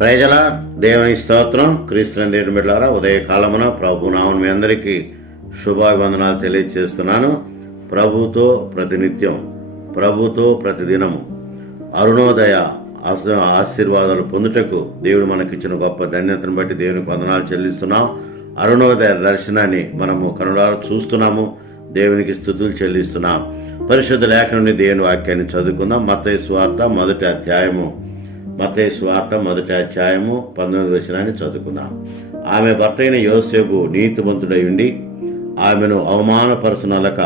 ప్రజల దేవుని స్తోత్రం. క్రీస్తుని దేవుని బిడ్డారా ఉదయకాలమున ప్రభు నామం మీ అందరికీ శుభాభివందనాలు తెలియజేస్తున్నాను ప్రభుతో ప్రతినిత్యం ప్రభుతో ప్రతిదినము అరుణోదయ ఆశీర్వాదాలు పొందుటకు దేవుడు మనకిచ్చిన గొప్ప ధన్యతను బట్టి దేవునికి వందనాలు చెల్లిస్తున్నాం. అరుణోదయ దర్శనాన్ని మనము కనులారా చూస్తున్నాము. దేవునికి స్థుతులు చెల్లిస్తున్నాం. పరిశుద్ధ లేఖ నుండి దేవుని వాక్యాన్ని చదువుకుందాం. మత స్వార్థ మొదటి అధ్యాయము మత్తయి స్వార్థ మొదటి అధ్యాయము పంతొమ్మిది వచనాన్ని చదువుకుందాం. ఆమె భర్త అయిన యోసేపు నీతిమంతుడై ఉండి ఆమెను అవమానపరచునలక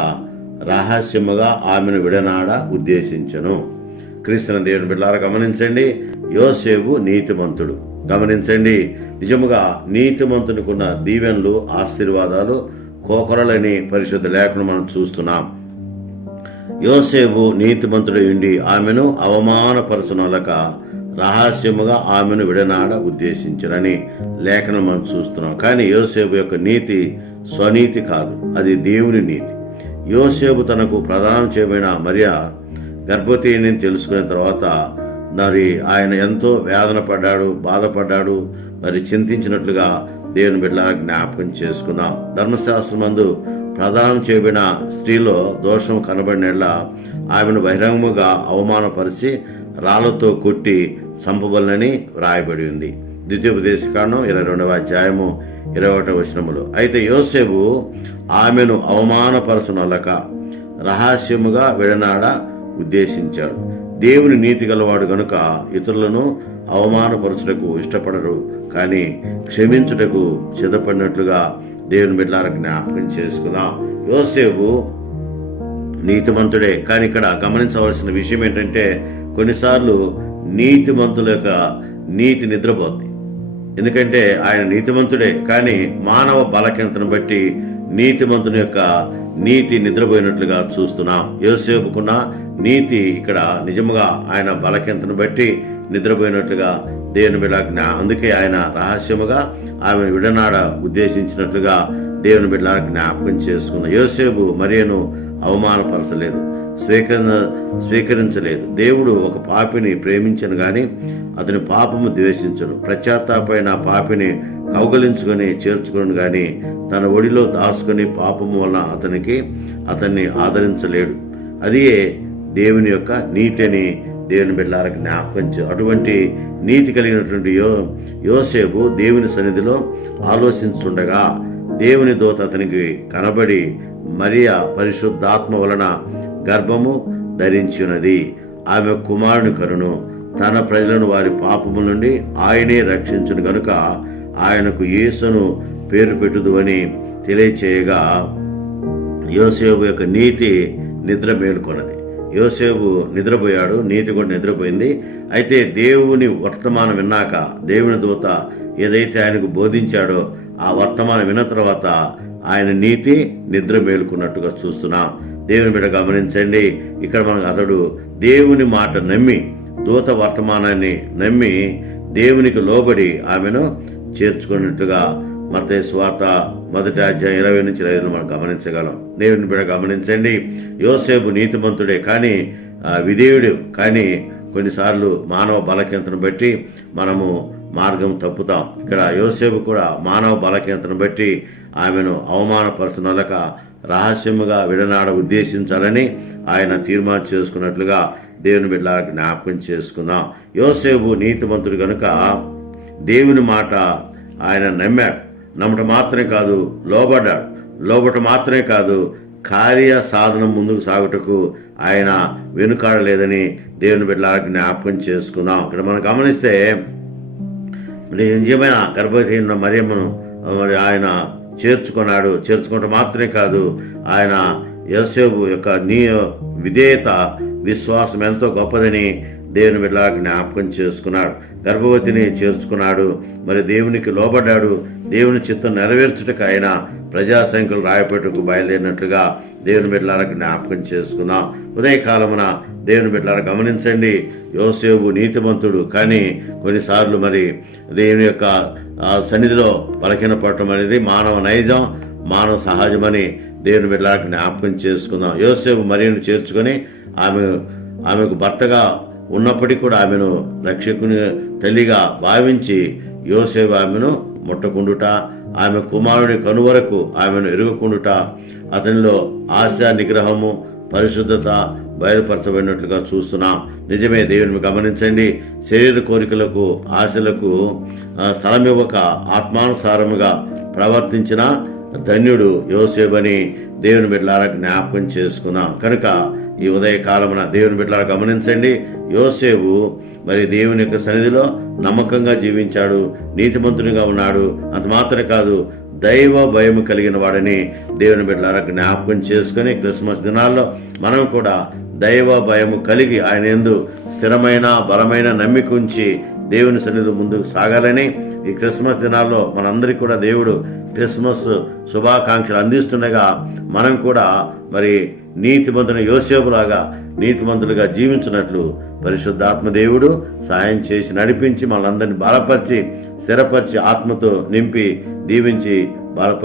రహస్యముగా ఆమెను విడనాడ ఉద్దేశించను. క్రీస్తున దేవుని బిడ్డారా గమనించండి యోసేపు నీతిమంతుడు. గమనించండి నిజముగా నీతిమంతునికున్న దీవెనలు ఆశీర్వాదాలు కోకొరలని పరిశుద్ధ లేఖను మనం చూస్తున్నాం. యోసేపు నీతిమంతుడు ఉండి ఆమెను అవమానపరచునలక రహస్యముగా ఆమెను విడనాడ ఉద్దేశించరని లేఖనం మనం చూస్తున్నాం. కానీ యోసేపు యొక్క నీతి స్వనీతి కాదు. అది దేవుని నీతి. యోసేపు తనకు ప్రదానం చేయబడిన మరియ గర్భవతిని తెలుసుకున్న తర్వాత మరి ఆయన ఎంతో వేదన పడ్డాడు బాధపడ్డాడు మరి చింతించినట్లుగా దేవుని బిడ్డ జ్ఞాపకం చేసుకుందాం. ధర్మశాస్త్రం మందు ప్రదానం చేయబడిన స్త్రీలో దోషం కనబడినట్ల ఆమెను బహిరంగముగా అవమానపరిచి రాళ్ళతో కొట్టి చంపబలనని వ్రాయబడి ఉంది. ద్వితీయోపదేశకాండం ఇరవై రెండవ అధ్యాయము ఇరవై ఒకటవ వచనములు. అయితే యోసేపు ఆమెను అవమానపరచునలక రహస్యముగా విడనాడ ఉద్దేశించాడు. దేవుని నీతి గలవాడు గనుక ఇతరులను అవమానపరచుటకు ఇష్టపడరు కానీ క్షమించుటకు సిద్ధపడినట్లుగా దేవుని బిడ్డల జ్ఞాపకం చేసుకుందాం. యోసేపు నీతిమంతుడే కానీ ఇక్కడ గమనించవలసిన విషయం ఏంటంటే కొన్నిసార్లు నీతిమంతుల యొక్క నీతి నిద్రపోద్ది. ఎందుకంటే ఆయన నీతిమంతుడే కానీ మానవ బలహీనతను బట్టి నీతిమంతుని యొక్క నీతి నిద్రపోయినట్లుగా చూస్తున్నాం. యోసేపుకున్న నీతి ఇక్కడ నిజముగా ఆయన బలహీనతను బట్టి నిద్రపోయినట్లుగా దేవుని బిడ్డ జ్ఞా అందుకే ఆయన రహస్యముగా ఆమె విడనాడ ఉద్దేశించినట్లుగా దేవుని బిడ్డ జ్ఞాపకం చేసుకుంది. యోసేపు మరియను అవమానపరచలేదు. స్వీకరణ స్వీకరించలేదు. దేవుడు ఒక పాపిని ప్రేమించను కానీ అతని పాపము ద్వేషించను. ప్రత్యాత్తాపైన పాపిని కౌగలించుకొని చేర్చుకుని కానీ తన ఒడిలో దాచుకొని పాపము వలన అతనికి అతన్ని ఆదరించలేడు. అదే దేవుని యొక్క నీతిని దేవుని బిడ్డలారా జ్ఞాపకం అటువంటి నీతి కలిగినటువంటి యో యోసేపు దేవుని సన్నిధిలో ఆలోచించుండగా దేవుని దూత అతనికి కనబడి మరియా పరిశుద్ధాత్మ వలన గర్భము ధరించినది. ఆమె కుమారుని కరును తన ప్రజలను వారి పాపము నుండి ఆయనే రక్షించును గనుక ఆయనకు యేసును పేరు పెట్టుదు అని తెలియచేయగా యోసేపు యొక్క నీతి నిద్ర మేలుకొన్నది. యోసేపు నిద్రపోయాడు. నీతి కూడా నిద్రపోయింది. అయితే దేవుని వర్తమానం విన్నాక దేవుని దూత ఏదైతే ఆయనకు బోధించాడో ఆ వర్తమానం విన్న తర్వాత ఆయన నీతి నిద్ర మేలుకున్నట్టుగా చూస్తున్నాం. దేవుని బిడ్డ గమనించండి. ఇక్కడ మనకు అతడు దేవుని మాట నమ్మి దూత వర్తమానాన్ని నమ్మి దేవునికి లోబడి ఆమెను చేర్చుకున్నట్టుగా మత స్వార్త మొదటి అధ్యాయం ఇరవై నుంచి ఐదు మనం గమనించగలం. దేవుని బిడ్డ గమనించండి. యోసేపు నీతిమంతుడే కానీ విధేయుడు కానీ కొన్నిసార్లు మానవ బలహీనతను బట్టి మనము మార్గం తప్పుతాం. ఇక్కడ యోసేపు కూడా మానవ బలహీనతను బట్టి ఆమెను అవమానపరచునలక రహస్యముగా విడనాడ ఉద్దేశించాలని ఆయన తీర్మానం చేసుకున్నట్లుగా దేవుని బిడ్డ జ్ఞాపకం చేసుకుందాం. యోసేపు నీతిమంతుడు కనుక దేవుని మాట ఆయన నమ్మాడు. నమ్మట మాత్రమే కాదు లోబడ్డాడు. లోబట మాత్రమే కాదు కార్య సాధనం ముందుకు సాగుటకు ఆయన వెనుకాడలేదని దేవుని బిడ్డ జ్ఞాపకం చేసుకుందాం. ఇక్కడ మనం గమనిస్తే నిజమైన గర్భవతి అయిన మరియమ్మను మరి ఆయన చేర్చుకున్నాడు. చేర్చుకుంటే మాత్రమే కాదు ఆయన యోసేపు యొక్క నీ విధేయత విశ్వాసం ఎంతో గొప్పదని దేవుని బిడ్డ జ్ఞాపకం చేసుకున్నాడు. గర్భవతిని చేర్చుకున్నాడు. మరి దేవునికి లోబడ్డాడు. దేవుని చిత్తం నెరవేర్చుటకు ఆయన ప్రజా సంఖ్యలు రాయపెట్టుకు బయలుదేరినట్లుగా దేవుని బిడ్డలారా జ్ఞాపకం చేసుకుందాం. ఉదయకాలమున దేవుని బిడ్డలారా గమనించండి. యోసేపు నీతిమంతుడు కానీ కొన్నిసార్లు మరి దేవుని యొక్క సన్నిధిలో బలహీన పడటం అనేది మానవ నైజం మానవ సహజమని దేవుని బిడ్డలారా జ్ఞాపకం చేసుకుందాం. యోసేపు మరియను చేర్చుకొని ఆమె ఆమెకు భర్తగా ఉన్నప్పటికీ కూడా ఆమెను రక్షకుని తల్లిగా భావించి యోసేపు ఆమెను ముట్టకుండుట ఆమె కుమారుని కనువరకు ఆమెను ఎరుగుకుండుట అతనిలో ఆశ నిగ్రహము పరిశుద్ధత బయలుపరచబడినట్లుగా చూస్తున్నాం. నిజమే దేవుని గమనించండి. శరీర కోరికలకు ఆశలకు స్థలం ఇవ్వక ఆత్మానుసారముగా ప్రవర్తించిన ధన్యుడు యోసేబని దేవుని బిడ్డలారా జ్ఞాపకం చేసుకున్నాం. కనుక ఈ ఉదయ కాలమున దేవుని బిడ్డలారా గమనించండి. యోసేపు మరి దేవుని యొక్క సన్నిధిలో నమ్మకంగా జీవించాడు నీతిమంతునిగా ఉన్నాడు. అంత మాత్రమే కాదు దైవ భయం కలిగిన వాడని దేవుని బిడ్డలారా జ్ఞాపకం చేసుకొని క్రిస్మస్ దినాల్లో మనం కూడా దైవ భయము కలిగి ఆయన ఎందు స్థిరమైన బలమైన నమ్మిక ఉంచి దేవుని సన్నిధి ముందుకు సాగాలని ఈ క్రిస్మస్ దినాల్లో మనందరికీ కూడా దేవుడు క్రిస్మస్ శుభాకాంక్షలు అందిస్తుండగా మనం కూడా మరి నీతిమంతుని యోసేపులాగా నీతిమంతులుగా జీవించినట్లు పరిశుద్ధాత్మ దేవుడు సాయం చేసి నడిపించి మనందరినీ బలపరిచి స్థిరపరిచి ఆత్మతో నింపి దీవించి బలప